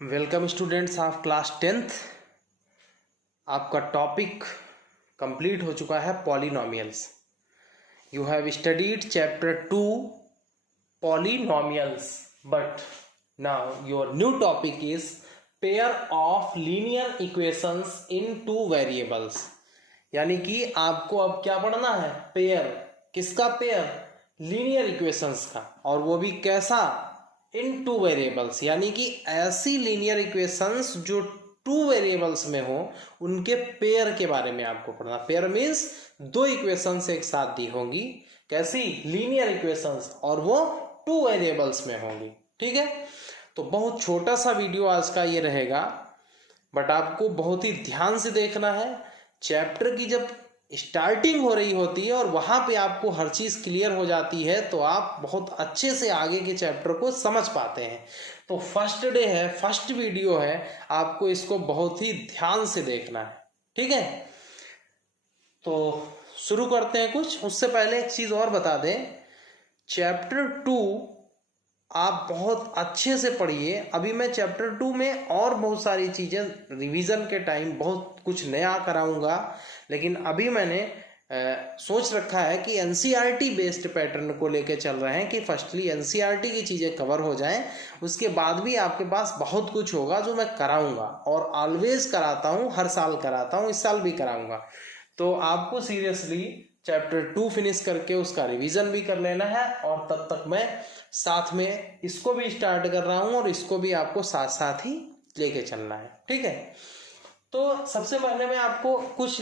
Welcome students of class 10th। आपका topic complete हो चुका है polynomials. You have studied chapter 2 polynomials, but now your new topic is pair of linear equations in two variables. यानी कि आपको अब क्या पढ़ना है? पेयर। किसका पेयर? लीनियर इक्वेशंस का, और वो भी कैसा? इन टू वेरिएबल्स, यानी कि ऐसी लीनियर इक्वेशंस जो टू वेरिएबल्स में हो, उनके पेयर के बारे में आपको पढ़ना। पेयर मीन्स दो इक्वेशंस एक साथ दी होंगी। कैसी? लीनियर इक्वेशंस, और वो टू वेरिएबल्स में होंगी। ठीक है, तो बहुत छोटा सा वीडियो आज का ये रहेगा, बट आपको बहुत ही ध्यान से देखना है। चैप्टर की जब स्टार्टिंग हो रही होती है और वहां पे आपको हर चीज क्लियर हो जाती है, तो आप बहुत अच्छे से आगे के चैप्टर को समझ पाते हैं। तो फर्स्ट डे है, फर्स्ट वीडियो है, आपको इसको बहुत ही ध्यान से देखना है। ठीक है, तो शुरू करते हैं। कुछ उससे पहले एक चीज और बता दें, चैप्टर 2 आप बहुत अच्छे से पढ़िए। अभी मैं चैप्टर 2 में और बहुत सारी चीजें रिवीजन के टाइम बहुत कुछ नया कराऊंगा, लेकिन अभी मैंने सोच रखा है कि एनसीईआरटी बेस्ड पैटर्न को लेके चल रहे हैं कि फर्स्टली एनसीईआरटी की चीजें कवर हो जाएं, उसके बाद भी आपके पास बहुत कुछ होगा जो मैं कराऊंगा, और ऑलवेज कराता हूं, हर साल कराता हूं, इस साल भी कराऊंगा। तो आपको सीरियसली चैप्टर 2 फिनिश करके उसका रिवीजन भी कर लेना है, और तब तक मैं साथ में इसको भी स्टार्ट कर रहा हूं और इसको भी आपको साथ साथ ही लेके चलना है। ठीक है, तो सबसे पहले मैं आपको कुछ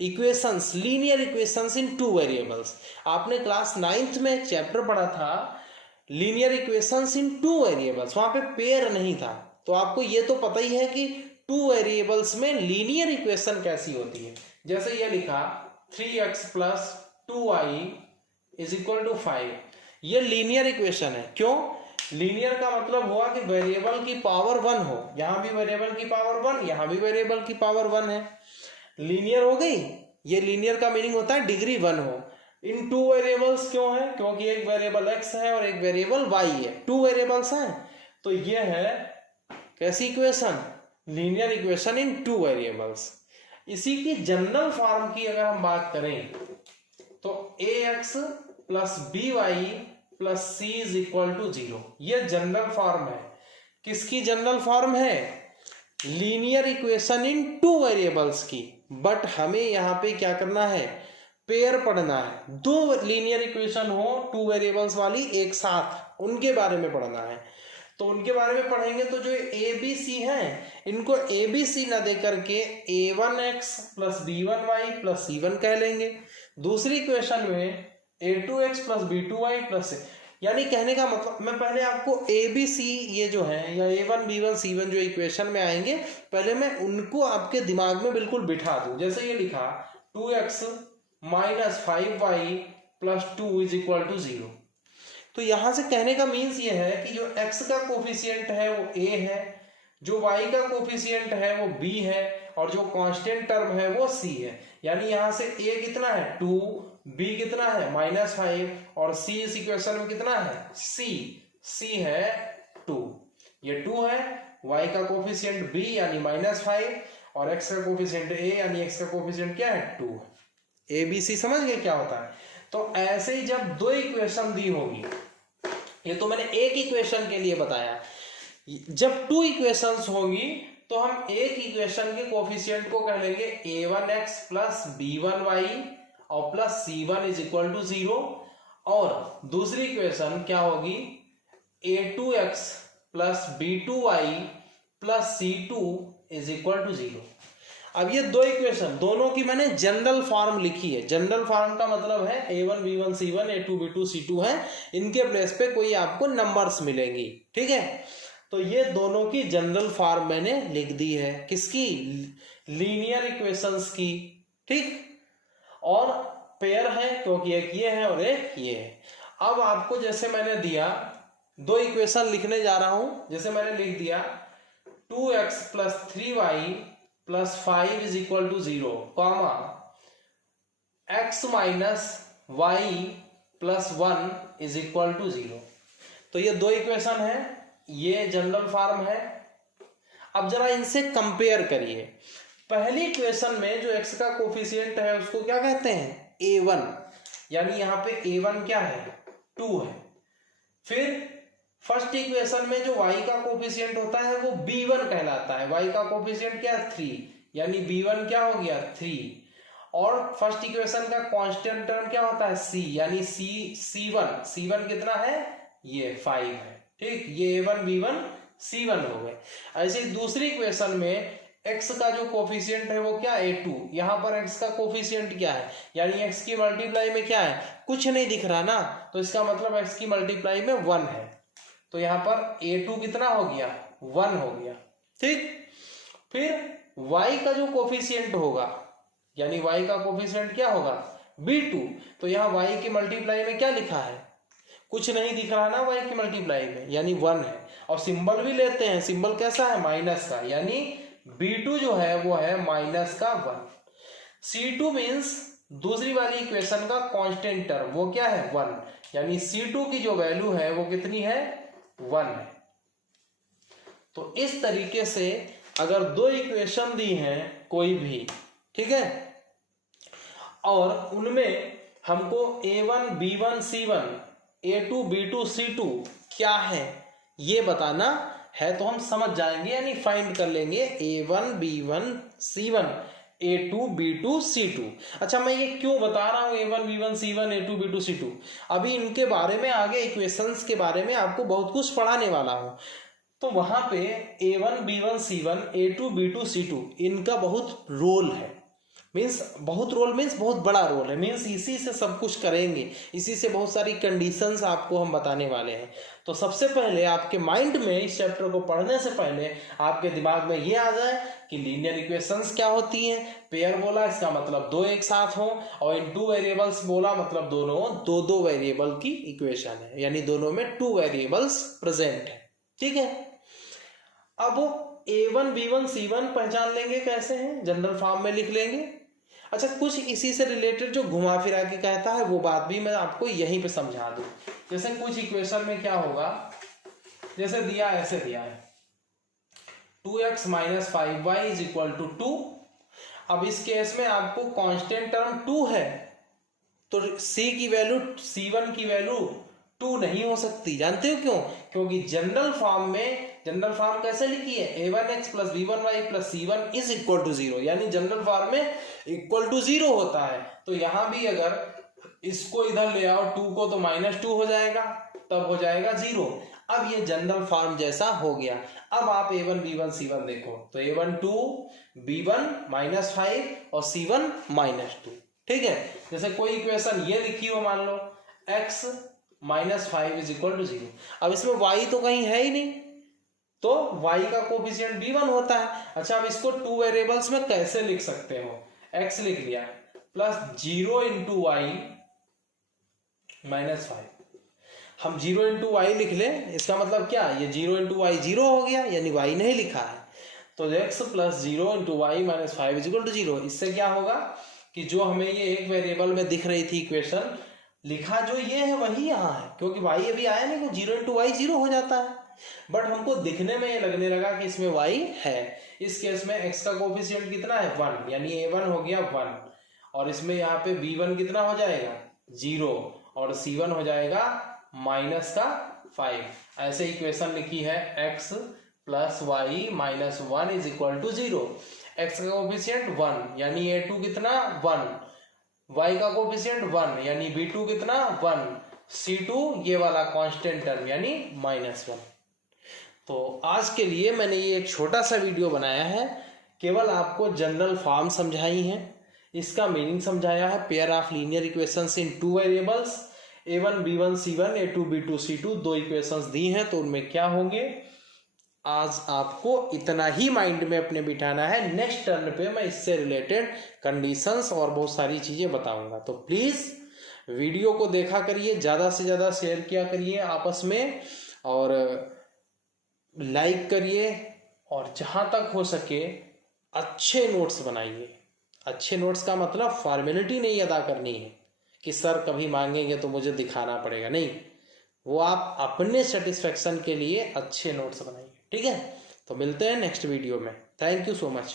इक्वेशंस, लीनियर इक्वेशंस इन टू वेरिएबल्स। आपने क्लास 9th में एक चैप्टर पढ़ा था लीनियर इक्वेशंस इन टू वेरिएबल्स, वहां पे पेयर नहीं था। तो आपको ये तो पता ही है कि टू वेरिएबल्स में लीनियर इक्वेशन कैसी होती है। जैसे ये लिखा 3x plus 2y is equal to 5, ये लीनियर इक्वेशन है। क्यों? लीनियर का मतलब हुआ कि वेरिएबल की पावर 1 हो, यहां भी वेरिएबल की पावर 1, यहां भी वेरिएबल की पावर 1 है, लीनियर हो गई। ये लीनियर का मीनिंग होता है डिग्री 1 हो। इन टू वेरिएबल्स क्यों है? क्योंकि एक वेरिएबल x है और एक वेरिएबल y है, टू वेरिएबल्स हैं। तो ये है कैसी equation? Linear equation in two variables. इसी की जनरल फॉर्म की अगर हम बात करें तो ax plus by plus c is equal to 0, ये जनरल फॉर्म है। किसकी जनरल फॉर्म है? Linear equation in two variables की। बट हमें यहां पे क्या करना है? पेयर पढ़ना है। दो लीनियर इक्वेशन हो टू वेरिएबल्स वाली एक साथ, उनके बारे में पढ़ना है। तो उनके बारे में पढ़ेंगे तो जो ए बी सी है, इनको ए बी सी ना दे करके a1x plus b1y plus c1 कह लेंगे। दूसरी इक्वेशन में a2x प्लस b2y प्लस, यानी कहने का मतलब मैं पहले आपको ए बी सी ये जो है, या a1 b1 c1 जो इक्वेशन में आएंगे, पहले मैं उनको आपके दिमाग में बिल्कुल बिठा दूं। जैसे ये लिखा 2x minus 5y plus 2 is equal to 0। तो यहां से कहने का मीन्स ये है कि जो x का कोफिशिएंट है वो a है, जो y का कोफिशिएंट है वो b है, और जो कांस्टेंट टर्म है वो c है। यानी यहां से a कितना है? 2, b कितना है? -5, और c इस इक्वेशन में कितना है? c है 2, ये 2 है। y का कोफिशिएंट b यानी -5, और x का कोफिशिएंट a यानी x का कोफिशिएंट क्या है? 2। a b c समझ गए क्या होता है? तो ऐसे ही जब दो इक्वेशन दी होगी, ये तो मैंने एक इक्वेशन के लिए बताया, जब टू इक्वेशंस होंगी तो हम एक इक्वेशन के कोफिशिएंट को कह लेंगे a1x प्लस b1y और plus c1 is equal to 0, और दूसरी इक्वेशन क्या होगी? a2x plus b2y plus c2 is equal to 0। अब ये दो इक्वेशन दोनों की मैंने जनरल फॉर्म लिखी है। जनरल फॉर्म का मतलब है a1 b1 c1 a2 b2 c2 है, इनके प्लेस पे कोई आपको नंबर्स मिलेंगी। ठीक है, तो ये दोनों की जनरल फॉर्म मैंने लिख दी है। किसकी? लीनियर इक्वेशंस की। ठीक, और पेयर है क्योंकि एक ये है और एक ये है। अब आपको जैसे मैंने दिया, दो इक्वेशन लिखने जा रहा हूं, जैसे मैंने लिख दिया 2x plus 3y plus 5 is equal to 0, comma x minus y plus 1 is equal to 0। तो ये दो इक्वेशन है, ये जनरल फॉर्म है, अब जरा इनसे कंपेयर करिए। पहली इक्वेशन में जो x का कोफिशिएंट है उसको क्या कहते हैं, a1, यानी यहाँ पे a1 क्या है, 2 है। फिर फर्स्ट इक्वेशन में जो y का कोफिशिएंट होता है वो b1 कहलाता है, y का कोफिशिएंट क्या है 3, यानी b1 क्या हो गया 3। और फर्स्ट इक्वेशन का कांस्टेंट टर्म क्या होता है c, यानी c1 कितना है, ये 5 है, ठीक। ये a1 b1 c1 हो गए। ऐसे दूसरी इक्वेशन में x का जो कोफिशिएंट है वो क्या a2, यहाँ पर x का कोफिशिएंट क्या है, यानी x की मल्टीप्लाई में क्या है, कुछ नहीं दिख रहा ना, तो इसका मतलब x की मल्टीप्लाई में 1 है, तो यहाँ पर a2 कितना हो गया, 1 हो गया, ठीक। फिर y का जो कोफिशिएंट होगा, यानी y का कोफिशिएंट क्या होगा, b2, तो यहाँ y की मल्टीप्लाई में क्या लिखा है, कुछ नहीं दिख रहा ना y की मल्टीप्लाई में, यानी 1 है। और सिंबल भी लेते हैं, सिंबल कैसा है, माइनस का, यानी b2 जो है वो है माइनस का 1। c2 मीन्स दूसरी वाली इक्वेशन का कांस्टेंट टर्म, वो क्या है 1, यानी c2 की जो वैल्यू है वो कितनी है, 1 है। तो इस तरीके से अगर दो इक्वेशन दी हैं कोई भी, ठीक है, और उनमें हमको a1 b1 c1 a2 b2 c2 क्या है ये बताना है, तो हम समझ जाएंगे, यानी फाइंड कर लेंगे a1 b1 c1 a2 b2 c2। अच्छा, मैं ये क्यों बता रहा हूँ a1 b1 c1 a2 b2 c2, अभी इनके बारे में आगे इक्वेशंस के बारे में आपको बहुत कुछ पढ़ाने वाला हूँ, तो वहां पे a1 b1 c1 a2 b2 c2 इनका बहुत रोल है, मीन्स बहुत बड़ा रोल है, मीन्स इसी से सब कुछ करेंगे, इसी से बहुत सारी कंडीशंस आपको हम बताने वाले हैं। तो सबसे पहले आपके माइंड में इस चैप्टर को पढ़ने से पहले आपके दिमाग में ये आ जाए कि लीनियर इक्वेशंस क्या होती हैं। पेयर बोला इसका मतलब दो एक साथ हो, और इन टू वेरिएबल्स बोला मतलब दोनों दो दो वेरिएबल की इक्वेशन है, यानी दोनों में टू वेरिएबल्स प्रेजेंट है, ठीक है। अब a1 b1 c1 पहचान लेंगे कैसे हैं, जनरल फॉर्म में लिख लेंगे। अच्छा, कुछ इसी से रिलेटेड जो घुमा फिरा के कहता है वो बात भी मैं आपको यहीं पे समझा दूं। जैसे कुछ इक्वेशन में क्या होगा, जैसे दिया ऐसे दिया है 2x - 5y = 2। अब इस केस में आपको कांस्टेंट टर्म 2 है, तो c1 की वैल्यू 2 नहीं हो सकती। जानते हो क्यों? क्योंकि जनरल फॉर्म कैसे लिखी है, a1x + b1y + c1 = 0, यानी जनरल फॉर्म में = 0 होता है। तो यहां भी अगर इसको इधर ले आओ 2 को, तो -2 हो जाएगा, तब हो जाएगा 0। अब ये जनरल फॉर्म जैसा हो गया। अब आप a1 b1 c1 देखो, तो a1 2 b1 -5 और c1 -2, ठीक है। जैसे कोई इक्वेशन ये लिखी हो, मान लो x - 5 = 0। अब इसमें y तो कहीं है ही नहीं, तो y का कोफिशिएंट b1 होता है। अच्छा, अब इसको टू वेरिएबल्स में कैसे लिख सकते हो, x लिख लिया प्लस 0 × y - 5। हम 0 × y लिख ले, इसका मतलब क्या, ये 0 × y 0 हो गया, यानी y नहीं लिखा है, तो x + 0 × y - 5 = 0। इससे क्या होगा कि जो हमें ये एक वेरिएबल में दिख रही थी इक्वेशन, लिखा जो ये है वही यहाँ है, क्योंकि y अभी आया नहीं, तो 0 × y 0 हो जाता है। बट हमको दिखने में ये लगने लगा कि इसमें y है। इस केस में x का कोफिशिएंट कितना है 1, यानी a1 हो गया 1, और इसमें यहाँ पे b1 कितना हो जाएगा 0, और c1 हो जाएगा -5। ऐसे इक्वेशन लिखी है x + y - 1 = 0। x का कोफिशिएंट 1, यानी a2 कितना 1, y का कोफिशिएंट 1, यानी b2 कितना 1, c2 ये वाला कांस्टेंट टर्म यानी -1। तो आज के लिए मैंने ये एक छोटा सा वीडियो बनाया है, केवल आपको जनरल फॉर्म समझाई है, इसका मीनिंग समझाया है। Pair of linear equations in two variables, a1 b1 c1 a2 b2 c2 दो इक्वेशंस दी हैं, तो उनमें क्या होंगे, आज आपको इतना ही माइंड में अपने बिठाना है। नेक्स्ट टर्न पे मैं इससे रिलेटेड कंडीशंस और बहुत सारी चीजें बताऊंगा। तो प्लीज वीडियो को देखा करिए, ज्यादा से ज्यादा शेयर किया करिए आपस में, और लाइक करिए, और जहां तक हो सके अच्छे नोट्स बनाइए। अच्छे नोट्स का मतलब फॉर्मेलिटी नहीं अदा करनी है कि सर कभी मांगेंगे तो मुझे दिखाना पड़ेगा, नहीं, वो आप अपने सेटिस्फेक्शन के लिए अच्छे नोट्स बनाइए, ठीक है। तो मिलते हैं नेक्स्ट वीडियो में। Thank you so much.